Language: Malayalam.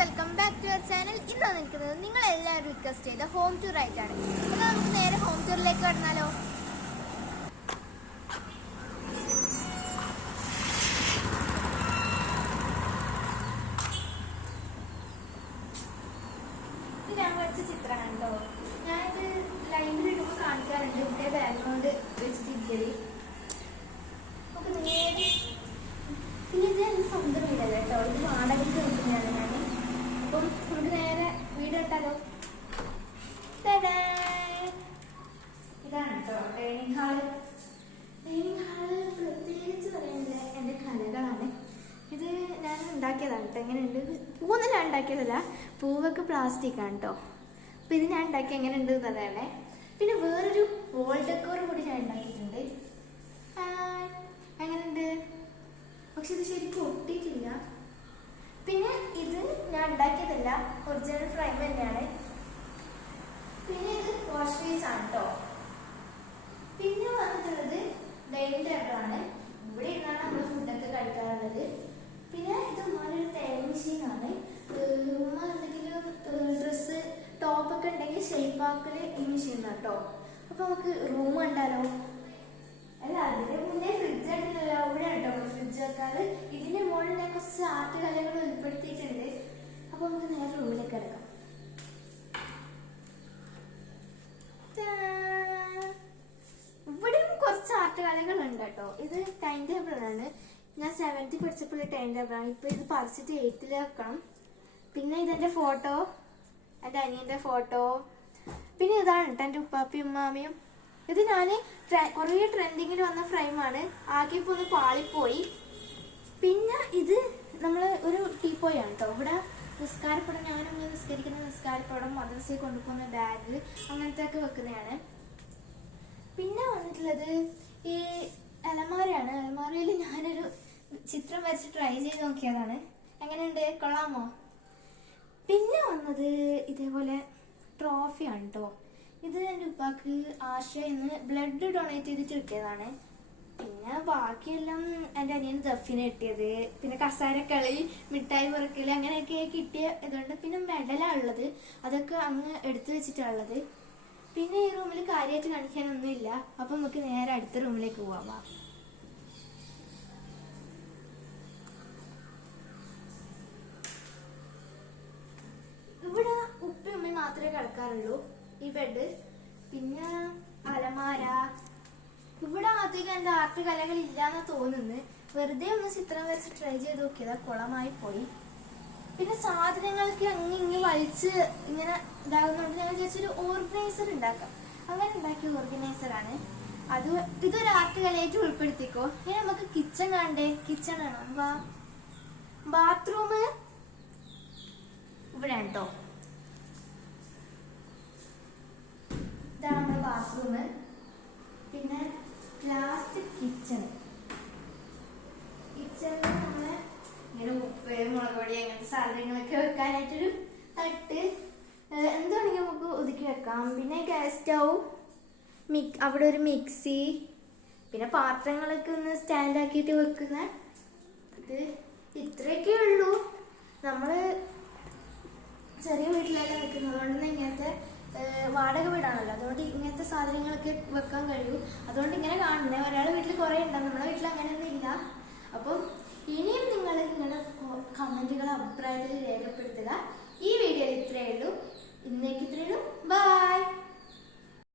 Welcome back to our channel. ഇന്ന് നിൽക്കുന്നത് നിങ്ങൾ എല്ലാവരും റിക്വസ്റ്റ് ചെയ്ത ഹോം ടൂർ ആയിട്ടാണ്. അപ്പോൾ നമുക്ക് നേരെ ഹോം ടൂറിലേക്ക് കടന്നാലോ. ഇത് ഞാൻ വരച്ച ചിത്രമാണ് കേട്ടോ. ഞാനിത് ലൈനിൽ ഇടുമ്പോൾ കാണിക്കാറുണ്ട്. ഇവിടെ ബാക്ക്ഗ്രൗണ്ട് വെച്ചിട്ടില്ലേ നമുക്ക് നേരെ. പിന്നെ ഇത് എൻ്റെ സ്വന്തം വീടല്ല കേട്ടോ, ഇത് വാടകയ്ക്ക് നിൽക്കുന്നതാണ് ഞാൻ. അപ്പം നമുക്ക് നേരെ വീട് കെട്ടാലോ. ഇതാണ് കേട്ടോ ഡൈനിങ് ഹാള്. ഡൈനിങ് ഹാള് പ്രത്യേകിച്ച് പറയുന്നില്ല, എൻ്റെ കലകളാണ്. ഇത് ഞാൻ ഉണ്ടാക്കിയതാണ് കേട്ടോ. എങ്ങനെയുണ്ട്? പൂവൊന്നും ഞാൻ ഉണ്ടാക്കിയതല്ല, പൂവൊക്കെ പ്ലാസ്റ്റിക് ആണ് കേട്ടോ. അപ്പം ഇത് ഞാൻ ഉണ്ടാക്കി എങ്ങനെയുണ്ട് എന്നതാണ്. പിന്നെ വേറൊരു വോൾ ഡെക്കോർ കൂടി ഞാൻ ഉണ്ടാക്കിയിട്ടുണ്ട്. എങ്ങനെയുണ്ട്? പക്ഷെ ഇത് ശരിക്കും ഒട്ടിയിട്ടില്ല. പിന്നെ ഇത് ഞാൻ ഉണ്ടാക്കിയതല്ല, ഒറിജിനൽ ഫ്രെയിം തന്നെയാണ്. പിന്നെ ഇത് വാഷ് ബേസ് ആണ് കേട്ടോ. പിന്നെ വന്നിട്ടുള്ളത് ഡൈനിങ് ടേബിളാണ്. ഇവിടെ ഇരുന്നാണ് നമ്മൾ ഫുഡൊക്കെ കഴിക്കാറുള്ളത്. പിന്നെ ഇത് ഉമ്മാനൊരു തയ്യൽ മെഷീനാണ്. ഉമ്മ എന്തെങ്കിലും ഡ്രസ്സ് ടോപ്പൊക്കെ ഉണ്ടെങ്കിൽ ഷേപ്പാക്കല് ഈ മെഷീനാണ് കേട്ടോ. അപ്പൊ നമുക്ക് റൂം കണ്ടാലോ. അല്ല, അതിന് മുന്നേ ഫ്രിഡ്ജ് ആയിട്ടില്ലല്ലോ. ഇവിടെ ഉണ്ടോ ഫ്രിഡ്ജ് വെക്കാറ്. ഇതിന്റെ മുകളിൽ ഞാൻ കുറച്ച് ആർട്ട് കലകൾ ഉൾപ്പെടുത്തിയിട്ടുണ്ട്. അപ്പൊ നമുക്ക് നേരെ റൂമിലേക്ക് കിടക്കാം. ഇവിടെയും കുറച്ച് ആർട്ട് കലകൾ ഉണ്ട് കേട്ടോ. ഇത് ടൈം ടേബിളാണ്. ഞാൻ 7th പഠിച്ചപ്പോൾ ടൈം ടേബിളാണ്. ഇപ്പൊ ഇത് പറിച്ചിട്ട് 8th വെക്കണം. പിന്നെ ഇതെന്റെ ഫോട്ടോ, എൻ്റെ അനിയന്റെ ഫോട്ടോ. പിന്നെ ഇതാണ് കേട്ടോ എൻ്റെ ഉപ്പാപ്പയും ഉമ്മാമയും. ഇത് ഞാൻ കുറേ ട്രെൻഡിങ്ങിൽ വന്ന ഫ്രെയിമാണ്. ആകെ ഇപ്പോൾ ഒന്ന് പാളിപ്പോയി. പിന്നെ ഇത് നമ്മൾ ഒരു ടീപ്പോയാണ് കേട്ടോ. ഇവിടെ നിസ്കാരപ്പടം, ഞാനും നിസ്കരിക്കുന്ന നിസ്കാരപ്പടം, മദ്രസയിൽ കൊണ്ടുപോകുന്ന ബാഗ്, അങ്ങനത്തെ ഒക്കെ വെക്കുന്നതാണ്. പിന്നെ വന്നിട്ടുള്ളത് ഈ അലമാരയാണ്. അലമാരയിൽ ഞാനൊരു ചിത്രം വരച്ച് ട്രൈ ചെയ്ത് നോക്കിയതാണ്. എങ്ങനെയുണ്ട്? കൊള്ളാമോ? പിന്നെ വന്നത് ഇതേപോലെ ട്രോഫിയാണ് കേട്ടോ. ഇത് എൻ്റെ ഉപ്പാക്ക് ആശയെന്ന് ബ്ലഡ് ഡൊണേറ്റ് ചെയ്തിട്ട് കിട്ടിയതാണ്. പിന്നെ ബാക്കിയെല്ലാം എൻ്റെ അനിയന് ദഫിന് കിട്ടിയത്. പിന്നെ കസാരക്കളി, മിഠായി പുറക്കല്, അങ്ങനെയൊക്കെ കിട്ടിയ ഇതുണ്ട്. പിന്നെ മെഡലാണ് ഉള്ളത്, അതൊക്കെ അങ്ങ് എടുത്തു വെച്ചിട്ടുള്ളത്. പിന്നെ ഈ റൂമിൽ കാര്യമായിട്ട് കാണിക്കാനൊന്നും ഇല്ല. അപ്പൊ നമുക്ക് നേരെ അടുത്ത റൂമിലേക്ക് പോവാം. ഇവിടെ ഉപ്പയും ഉമ്മയും മാത്രമേ കിടക്കാറുള്ളൂ. ഈ ബെഡ്, പിന്നെ അലമാര. ഇവിടെ അധികം എൻ്റെ ആർട്ട് കലകൾ ഇല്ലാന്ന് തോന്നുന്നു. വെറുതെ ഒന്ന് ചിത്രം വരച്ച് ട്രൈ ചെയ്ത് നോക്കിയതാ, കുളമായി പോയി. പിന്നെ സാധനങ്ങൾക്ക് ഇങ്ങ് വലിച്ച് ഇങ്ങനെ ഇതാകുന്നതുകൊണ്ട് ഞാൻ വിചാരിച്ചൊരു ഓർഗനൈസർ ഉണ്ടാക്കാം. അങ്ങനെ ഉണ്ടാക്കിയ ഓർഗനൈസറാണ് അത്. ഇതൊരു ആർട്ട് കലയായിട്ട് ഉൾപ്പെടുത്തിക്കോ. ഇനി നമുക്ക് കിച്ചൺ കാണണ്ടേ? കിച്ചൺ ആണോ? ബാത്റൂം ഇവിടെ ഉണ്ടോ. ഇതാണ് നമ്മുടെ ബാത്റൂം. പിന്നെ ലാസ്റ്റ് കിച്ചൺ. കിച്ചണിൽ നമ്മള് ഇങ്ങനെ ഉപ്പ്, മുളക് പൊടി, അങ്ങനത്തെ സാധനങ്ങളൊക്കെ വെക്കാനായിട്ടൊരു തട്ട്, എന്താണെങ്കിൽ നമുക്ക് ഒതുക്കി വെക്കാം. പിന്നെ ഗ്യാസ് സ്റ്റൗ, അവിടെ ഒരു മിക്സി, പിന്നെ പാത്രങ്ങളൊക്കെ ഒന്ന് സ്റ്റാൻഡ് ആക്കിയിട്ട് വെക്കുന്ന ഇത്. ഇത്രയൊക്കെ ഉള്ളൂ. നമ്മള് ചെറിയ വീട്ടിലൊക്കെ നിൽക്കുന്നത് കൊണ്ട് ഇങ്ങനത്തെ വാടക വീടാണല്ലോ, അതുകൊണ്ട് ഇങ്ങനത്തെ സാധനങ്ങളൊക്കെ വെക്കാൻ കഴിയും. അതുകൊണ്ട് ഇങ്ങനെ കാണുന്നത്. ഒരാളുടെ വീട്ടിൽ കുറേ ഉണ്ടാവും, നമ്മുടെ വീട്ടിൽ അങ്ങനെയൊന്നും ഇല്ല. അപ്പം ഇനിയും നിങ്ങൾ നിങ്ങളുടെ കമന്റുകൾ, അഭിപ്രായത്തിൽ രേഖപ്പെടുത്തുക.